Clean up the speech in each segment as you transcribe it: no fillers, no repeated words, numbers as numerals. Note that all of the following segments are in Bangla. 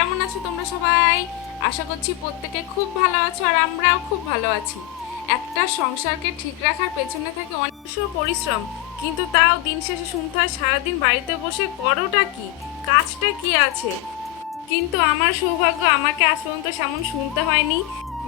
কেমন আছো তোমরা সবাই? আশা করছি প্রত্যেকে খুব ভালো আছো আর আমরাও খুব ভালো আছি। একটা সংসারকে ঠিক রাখার পেছনে থাকে অনেক পরিশ্রম, কিন্তু তাও দিন শেষে শুনতে হয় সারাদিন বাড়িতে বসে করোটা কি, কাজটা কি আছে। কিন্তু আমার সৌভাগ্য, আমাকে আজ পর্যন্ত সেমন শুনতে হয়নি।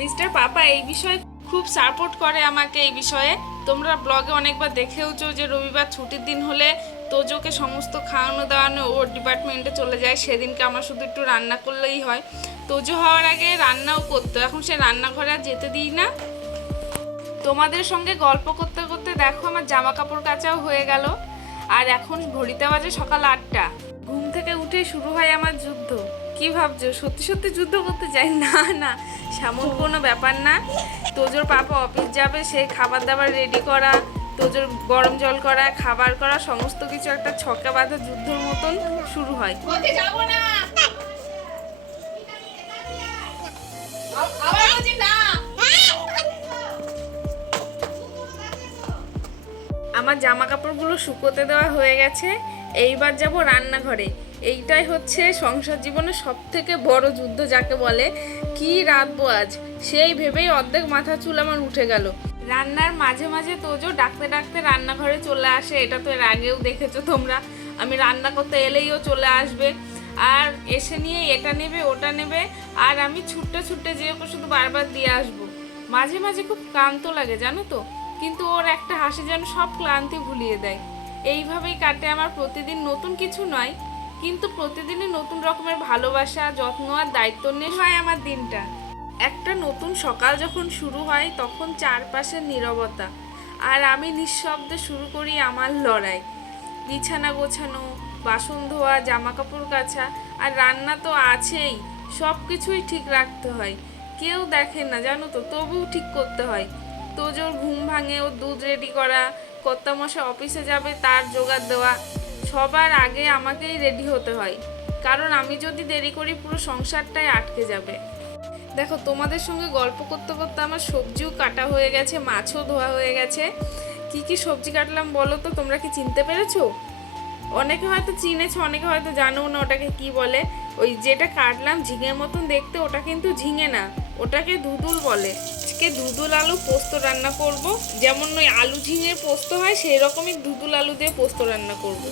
মিস্টার পাপা এই বিষয়ে খুব সাপোর্ট করে আমাকে। এই বিষয়ে তোমরা ব্লগে অনেকবার দেখেওছো যে রবিবার ছুটির দিন হলে তোজোকে সমস্ত খাওয়ানো দাওয়ানো ওর ডিপার্টমেন্টে চলে যায়। সেদিনকে আমার শুধু একটু রান্না করলেই হয়। তোজো হওয়ার আগে রান্নাও করতো, এখন সে রান্নাঘরে আর যেতে দিই না। তোমাদের সঙ্গে গল্প করতে করতে দেখো আমার জামা কাপড় কাচাও হয়ে গেল। আর এখন ঘড়িতে বাজে সকাল 8টা। ঘুম থেকে উঠে শুরু হয় আমার যুদ্ধ। কি ভাবছো সত্যি সত্যি যুদ্ধ করতে চাই? না না, সেমন কোনো ব্যাপার না। তোজোর পাপা অফিস যাবে, সেই খাবার দাবার রেডি করা, তোজোর গরম জল করা, খাবার করা, সমস্ত কিছু একটা ছক্কা বাঁধা যুদ্ধের মতন শুরু হয়। আমার জামা কাপড়গুলো শুকোতে দেওয়া হয়ে গেছে, এইবার যাব রান্নাঘরে। এইটাই হচ্ছে সংসার জীবনের সব থেকে বড় যুদ্ধ যাকে বলে। কি রাঁধবো আজ, সেই ভেবেই অর্ধেক মাথা চুল আমার উঠে গেল। রান্নার মাঝে মাঝে তোজো ডাকতে ডাকতে রান্নাঘরে চলে আসে, এটা তো এর আগেও দেখেছো তোমরা। আমি রান্না করতে এলেইও চলে আসবে, আর এসে নিয়ে এটা নেবে ওটা নেবে, আর আমি ছুটতে ছুটতে যেয়ে ওকে শুধু বারবার দিয়ে আসবো। মাঝে মাঝে খুব ক্লান্ত লাগে জানো তো, কিন্তু ওর একটা হাসি যেন সব ক্লান্তি ভুলিয়ে দেয়। এইভাবেই কাটে আমার প্রতিদিন। নতুন কিছু নয়, কিন্তু প্রতিদিনই নতুন রকমের ভালোবাসা, যত্ন আর দায়িত্ব নিয়ে হয় আমার দিনটা। একটা নতুন সকাল যখন শুরু হয় তখন চারপাশের নীরবতা, আর আমি নিঃশব্দে শুরু করি আমার লড়াই। বিছানা গোছানো, বাসন ধোয়া, জামা কাপড় কাচা, আর রান্না তো আছেই। সব কিছুই ঠিক রাখতে হয়। কেউ দেখে না জানো তো, তবুও ঠিক করতে হয়। তোজোর ঘুম ভাঙে ওর দুধ রেডি করা, কর্তামশাই অফিসে যাবে তার জোগাড় দেওয়া, সবার আগে আমাকেই রেডি হতে হয়। কারণ আমি যদি দেরি করি পুরো সংসারটাই আটকে যাবে। দেখো তোমাদের সঙ্গে গল্প করতে করতে আমার সবজিও কাটা হয়ে গেছে, মাছও ধোয়া হয়ে গেছে। কি কি সবজি কাটলাম বলো তো, তোমরা কি চিনতে পেরেছো? অনেকে হয়তো চিনেছো, অনেকে হয়তো জানো না ওটাকে কি বলে। ওই যেটা কাটলাম ঝিঙের মতন দেখতে, ওটা কিন্তু ঝিঙে না, ওটাকে ধুদুল বলে। আজকে ধুদুল আলু পোস্ত রান্না করব। যেমন ওই আলু ঝিঙের পোস্ত হয় সেই রকমই ধুদুল আলু দিয়ে পোস্ত রান্না করব।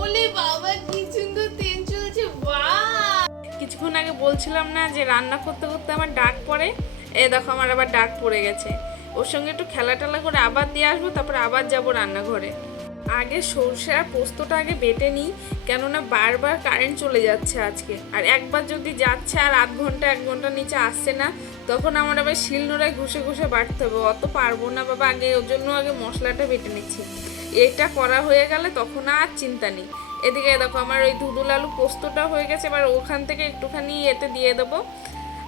ওলে বাবা কি সুন্দর তেল চলছে, বাহ! কিছুক্ষণ আগে বলছিলাম না যে রান্না করতে করতে আমার ডাক পড়ে। দেখো আমার আবার ডাক পড়ে গেছে। ওর সঙ্গে একটু খেলা টেলা করে আবার দিয়ে আসবো, তারপর আবার যাবো রান্নাঘরে। আগে সর্ষে আর পোস্তটা আগে বেটে নিই, কেননা বারবার কারেন্ট চলে যাচ্ছে আজকে। আর একবার যদি যাচ্ছে আর আধ ঘন্টা 1 ঘন্টা নিচে আসছে না, তখন আমার আবার শিলনোড়ায় ঘষে ঘষে বাটতে হবে। অত পারবো না বাবা, আগে ওর জন্য আগে মশলাটা বেটে নিচ্ছি। এটা করা হয়ে গেলে তখন আর চিন্তা নেই। এদিকে দেখো আমার ওই ধুদুল আলু পোস্তটা হয়ে গেছে, এবার ওখান থেকে একটুখানি এতে দিয়ে দেবো।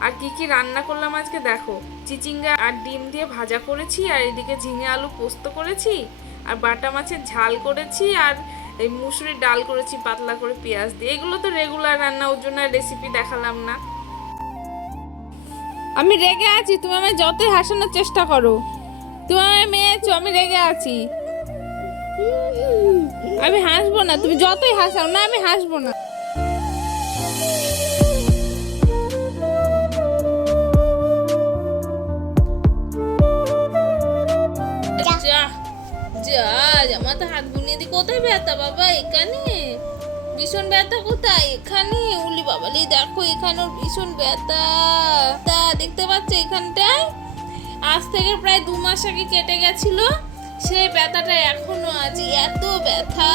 আর কি কি রান্না করলাম আজকে দেখো, চিচিঙ্গা আর ডিম দিয়ে ভাজা করেছি, আর এদিকে ঝিঙে আলু পোস্ত করেছি, আর বাটা মাছের ঝাল করেছি, আর এই মুসুরির ডাল করেছি পাতলা করে পেঁয়াজ দিয়ে। এগুলো তো রেগুলার রান্না, ওর জন্য রেসিপি দেখালাম না। আমি রেগে আছি, তুমি আমায় যতই হাসানোর চেষ্টা করো, তুমি আমায় মেয়েছো, আমি রেগে আছি। আমি হাসবো না, তুমি যতই হাসাও না, আমি হাসবো না। আমার তো হাত বুনিয়ে দি। কোথায় ব্যথা বাবা? এখানে ভীষণ ব্যথা। কোথায়? এখানে? উলি বাবালি দেখো, এখানে ভীষণ ব্যথা। তা দেখতে পাচ্ছ এখানটায়? আজ থেকে প্রায় 2 মাস আগে কেটে গেছিল, সেই ব্যথাটা এখনো আছে। এত ব্যথা।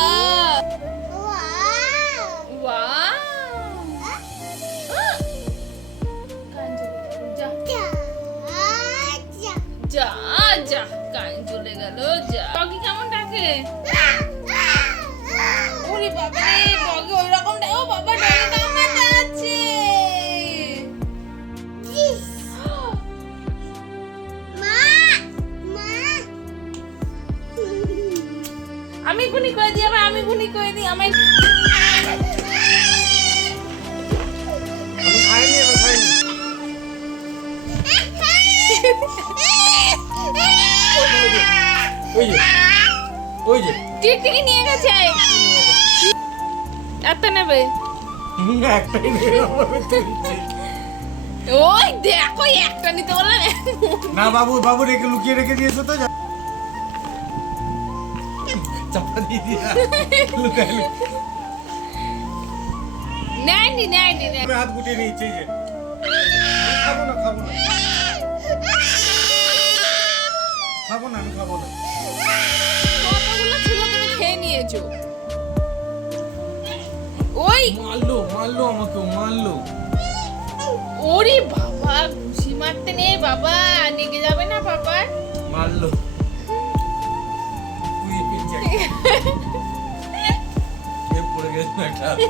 যা যা, কারেন্ট চলে গেল। যা, ডগি কেমন ডাকে? ওরে বাবা রে, ডগি ওই রকম ডাকে। ও বাবা, ডগি কেমন যাচ্ছে? আমি গুনি করে দিই, আবার আমি গুনি করে দিই। আমি খাইনি, আমি খাইনি। ওই যে টিকটিকি নিয়ে গেছে। এত নেবে? একটাই নেবে আমাকে তুলছে। ওই দেখো একটা নিতে বললাম। না বাবু, বাবু রেখে লুকিয়ে রেখে দিয়েছো তো, চাপা দিয়ে দিয়া লুকায় নেয়নি নেয়নি নেয়নি। হাত গুটিয়ে নিয়েছে যে। খাবো না, খাবো না, খাবো না, আমি খাবো না। কতগুলো ছিল তুমি খেয়ে নিয়েছো? ওই মারলো, মারলো আমাকে, মারলো। ওরে বাবা, ঘুষি মারতে নেই বাবা, নেগে যাবে না বাবা। মারলো। তুই পিছে কে পড়ে গেছে একটা হাতে।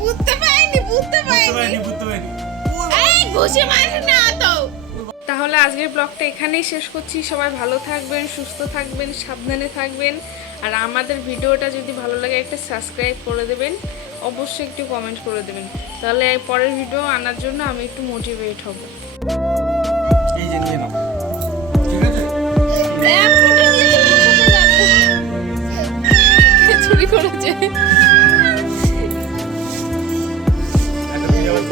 বুঝতে পারিনি বুঝতে পারিনি। এই ঘুষি মারে না তো। তাহলে আজকের ব্লগটা এখানেই শেষ করছি। সবাই ভালো থাকবেন, সুস্থ থাকবেন, সাবধানে থাকবেন। আর আমাদের ভিডিওটা যদি ভালো লাগে একটা সাবস্ক্রাইব করে দেবেন, অবশ্যই একটু কমেন্ট করে দেবেন, তাহলে পরের ভিডিও আনার জন্য আমি একটু মোটিভেট হব। এই যে নিয়ে নাও, ঠিক আছে? চুরি করেছে। একটা দিয়ে আবার